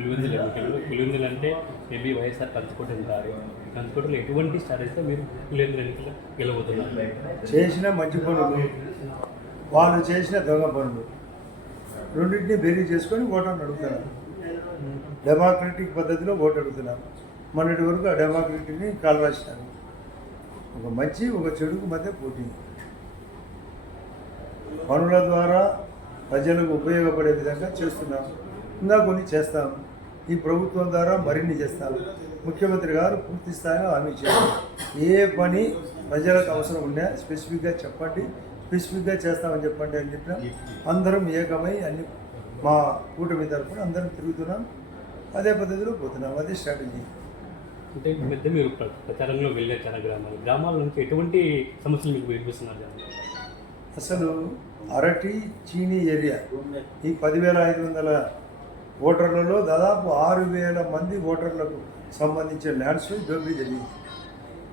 పులివెందులు ఎన్నికలు పులివెందులు అంటే మేబీ వైఎస్ఆర్ కంచుకోవడం కాదు కంచుకోటలో ఎటువంటి స్ట్రాటజీతో మీరు పులివెందులు ఎన్నికలు గెలవబోతున్నారు? చేసిన మంచి పనులు. వాళ్ళు చేసిన దొంగ పనులు. రెండింటిని బేరీ చేసుకొని ఓటర్ని అడుగుతున్నారు. డెమోక్రటిక్ పద్ధతిలో ఓటు అడుగుతున్నారు. మొన్నటి వరకు ఆ డెమోక్రటిక్ని కాలు ఒక మంచి ఒక చెడుకు మధ్య పోటీ. పనుల ద్వారా ప్రజలకు ఉపయోగపడే విధంగా చేస్తున్నాం. ఇంకా కొన్ని చేస్తాము ఈ ప్రభుత్వం ద్వారా మరిన్ని చేస్తాం ముఖ్యమంత్రి గారు పూర్తి స్థాయిలో హామీ ఇచ్చారు. ఏ పని ప్రజలకు అవసరం ఉన్నా స్పెసిఫిక్గా చెప్పండి స్పెసిఫిక్గా చేస్తామని చెప్పండి అని చెప్పిన అందరం ఏకమై అన్ని మా కూటమి తరఫున అందరం తిరుగుతున్నాం. అదే పద్ధతిలో పోతున్నాం. అదే స్ట్రాటజీ. అంటే మధ్య మీరు ప్ర- ప్రచారంలో వెళ్ళే చాలా గ్రామాలు గ్రామాల నుంచి ఎటువంటి సమస్యలు మీకు వినిపిస్తున్నారు అసలు అరటి చీనీ ఏరియా ఈ పదివేల ఐదు వందల ఓటర్లలో దాదాపు ఆరు వేల మంది ఓటర్లకు సంబంధించిన ల్యాండ్స్ దోపిడీ జరిగింది.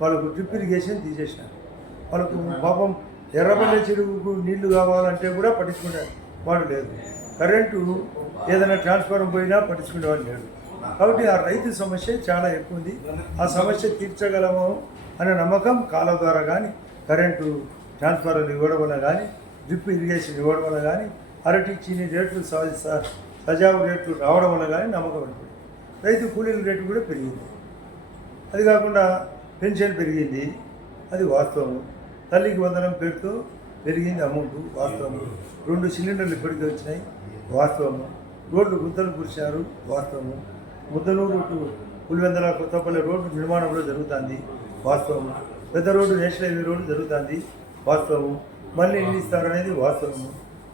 వాళ్ళకు డ్రిప్ ఇరిగేషన్ తీసేసినారు వాళ్ళకు పాపం ఎర్రబడ్డ చెరువుకు నీళ్ళు కావాలంటే కూడా పట్టించుకునే వాడు లేదు. కరెంటు ఏదైనా ట్రాన్స్ఫారం పోయినా పట్టించుకునేవాడు లేడు. కాబట్టి ఆ రైతు సమస్య చాలా ఎక్కువ ఉంది. ఆ సమస్య తీర్చగలము అనే నమ్మకం కాలం ద్వారా కానీ కరెంటు ట్రాన్స్ఫార్మర్లు ఇవ్వడం వల్ల కానీ డ్రిప్ ఇరిగేషన్ ఇవ్వడం వల్ల కానీ అరటి చీని రేట్లు స- సజావు రేట్లు రావడం వల్ల కానీ నమ్మకం ఏర్పడింది రైతు కూలీల రేటు కూడా పెరిగింది. అది కాకుండా పెన్షన్ పెరిగింది. అది వాస్తవం. తల్లికి వందనం పేరుతో పెరిగింది అమౌంట్ వాస్తవం. రెండు సిలిండర్లు ఇప్పటికే వచ్చినాయి. వాస్తవము రోడ్లు గుంతలు కురిశారు. వాస్తవము ముద్దనూరు టు పులివెందల కొత్తపల్లి రోడ్డు నిర్మాణంలో జరుగుతుంది. వాస్తవము పెద్ద రోడ్డు నేషనల్ హైవే రోడ్డు జరుగుతుంది. వాస్తవము మళ్ళీ ఇల్లు ఇస్తారనేది వాస్తవము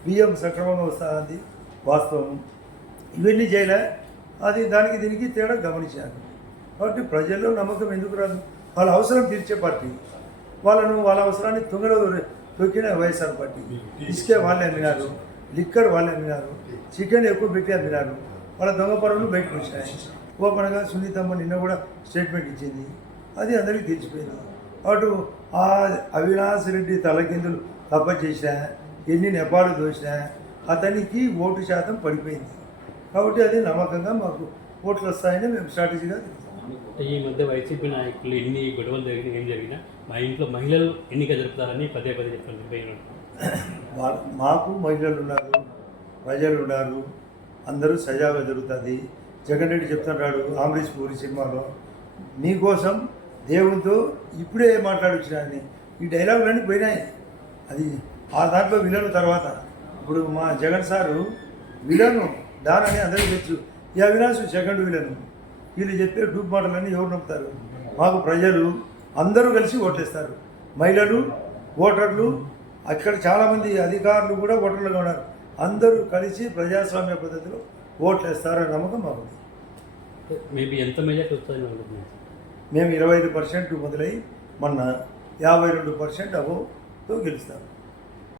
బియ్యం సక్రమంగా వస్తుంది. వాస్తవము ఇవన్నీ చేయలే. అది దానికి దీనికి తేడా గమనించాను కాబట్టి ప్రజల్లో నమ్మకం ఎందుకు రాదు? వాళ్ళ అవసరం తీర్చే పార్టీ. వాళ్ళను వాళ్ళ అవసరాన్ని తొంగలో తొక్కిన వైఎస్ఆర్ పార్టీ. ఇసుకే వాళ్ళే అమ్మినారు లిక్కర్ వాళ్ళే అమ్మినారు చికెన్ ఎక్కువ పెట్టి అమ్మినారు. వాళ్ళ దొంగ పనులు బయటకు వచ్చినాయి. ఓపెన్గా సునీతమ్మ నిన్న కూడా స్టేట్మెంట్ ఇచ్చింది. అది అందరికీ తెలిసిపోయింది. అటు ఆ అవినాష్ రెడ్డి తలకిందులు తప్ప చేసినా ఎన్ని నెపాలు దోసినా అతనికి ఓటు శాతం పడిపోయింది. కాబట్టి అది నమ్మకంగా మాకు ఓట్లు వస్తాయని మేము స్ట్రాటజీగా ఈ మధ్య వైసీపీ నాయకులు ఎన్ని గొడవలు జరిగినా ఏం జరిగినా మా ఇంట్లో మహిళలు ఎన్నిక జరుపుతారని పదే పదే వాళ్ళ మాకు మహిళలు ఉన్నారు ప్రజలు ఉన్నారు అందరూ సజావుగా జరుగుతుంది. జగన్ రెడ్డి చెప్తున్నాడు ఆంబరీష్ పూరి సినిమాలో మీకోసం దేవునితో ఇప్పుడే మాట్లాడొచ్చినా అని. ఈ డైలాగులన్నీ పోయినాయి. అది ఆ దాంట్లో విలను తర్వాత. ఇప్పుడు మా జగన్ సారు విలను దానని అందరికీ తెలుసు. ఈ అవినాష్ సెకండ్ విలను. వీళ్ళు చెప్పే డూప్ మాటలన్నీ ఎవరు నమ్ముతారు? మాకు ప్రజలు అందరూ కలిసి ఓట్లేస్తారు మహిళలు ఓటర్లు అక్కడ చాలామంది అధికారులు కూడా ఓటర్లుగా ఉన్నారు. అందరూ కలిసి ప్రజాస్వామ్య పద్ధతిలో ఓట్లేస్తారనే నమ్మకం మాకు మేబీ ఎంత మెజార్టీ అనుకుంటున్నాను మేము ఇరవై ఐదు పర్సెంట్ మొదలై మొన్న యాభై రెండు పర్సెంట్ అబోతో గెలుస్తాం.